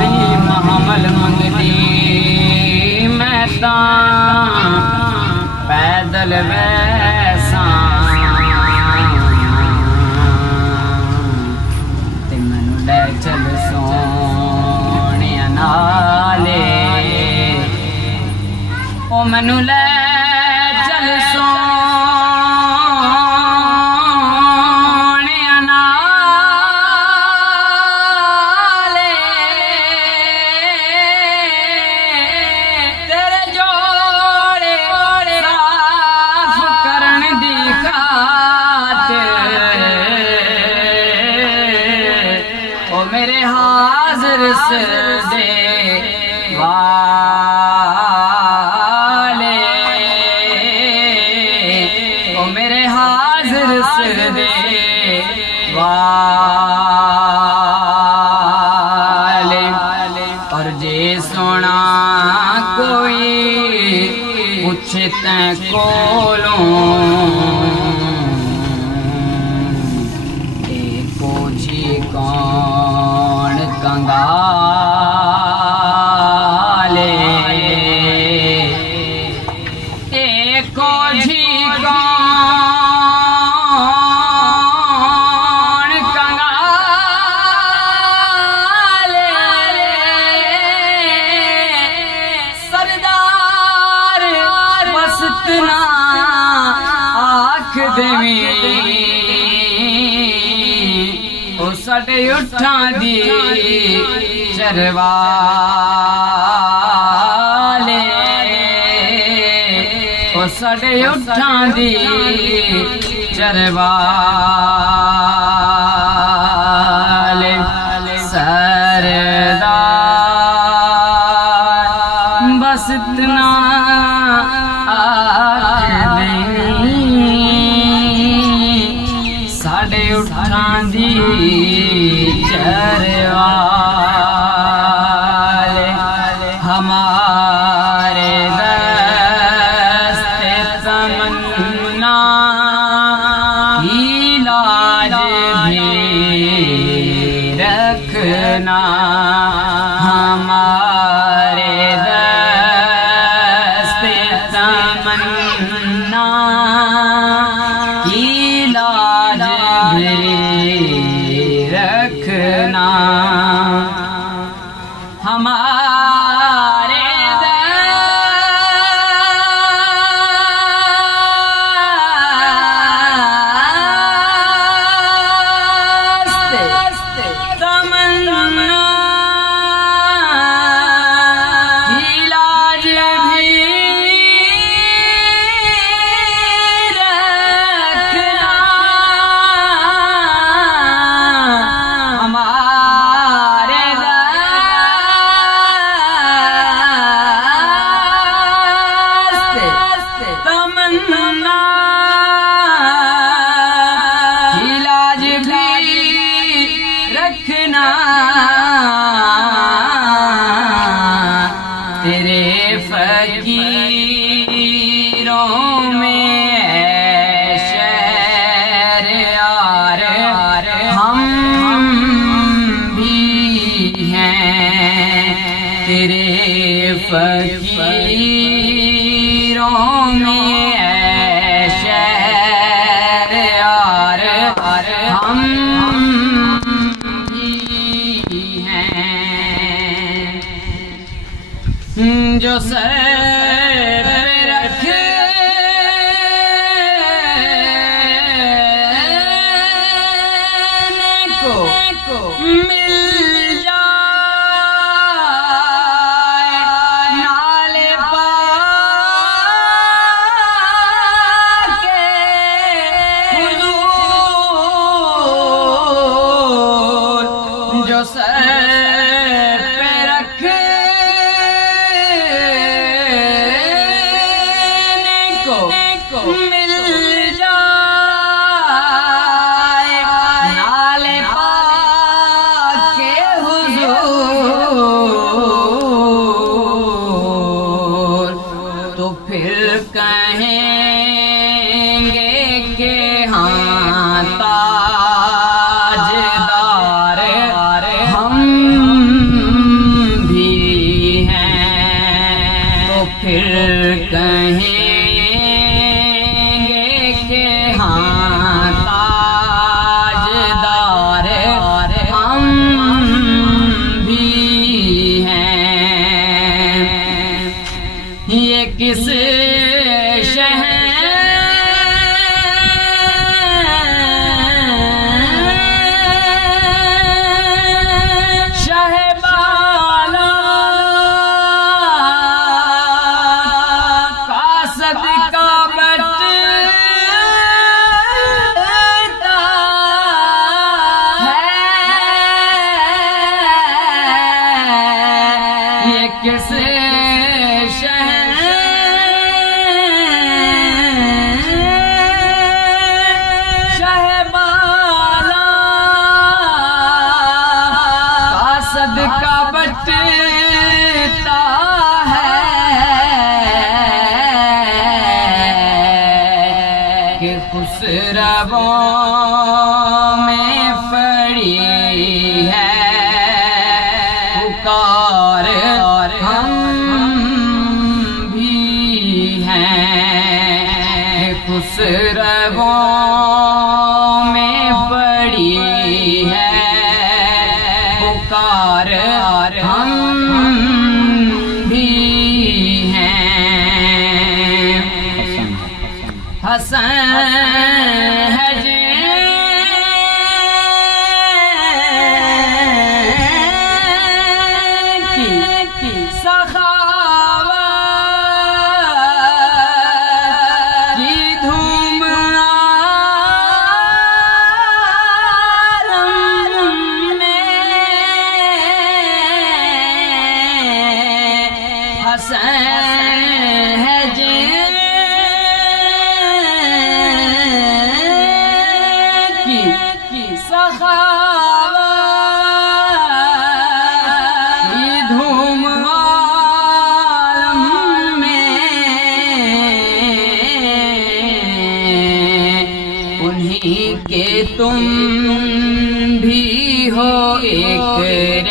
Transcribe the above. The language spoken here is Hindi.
नहीं महमल मंगदी मैं पैदल वैसा ते मैनू ले चल सोने नाले ओ मैनू ले चल मेरे हाजिर से दे वाले ओ मेरे हाजिर से दे वाले और जे सोना कोई पूछे तैं कोलों कौन कंगाले एको जी कौन कंगाले सरदार मस्तना आख देवी साडे उठा दी चरवाले ओ साडे उठा दी चरवाले सरदार बस इतना साडे उठा दी चरवाले हमारे दस्ते तमन्ना इलाज भी रखना हमारे दस्ते तमन्ना इलाज भी रखना हमारे दस्ते तमन्ना इलाज भी रखना हमारे तमन्ना इलाज भी रखना तेरे फकीरों में शहरयार हम भी हैं तेरे फकीरों में शहरयार हम भी हैं जो सर पे रख को मिल जाए नाले पाके हुजूर जो सर पे रख को मिल जाए नाले पाके हुजूर तो फिर कहेंगे कि हाँ ताजदार रबों में पड़ी है पुकार, हम भी हैं खुश रबों में पड़ी है पुकार, हम भी हैं। हसन है की सखावत की धूम आलम में, हसन है की सखावत की धूम आलम में, उन्हीं के तुम भी हो एक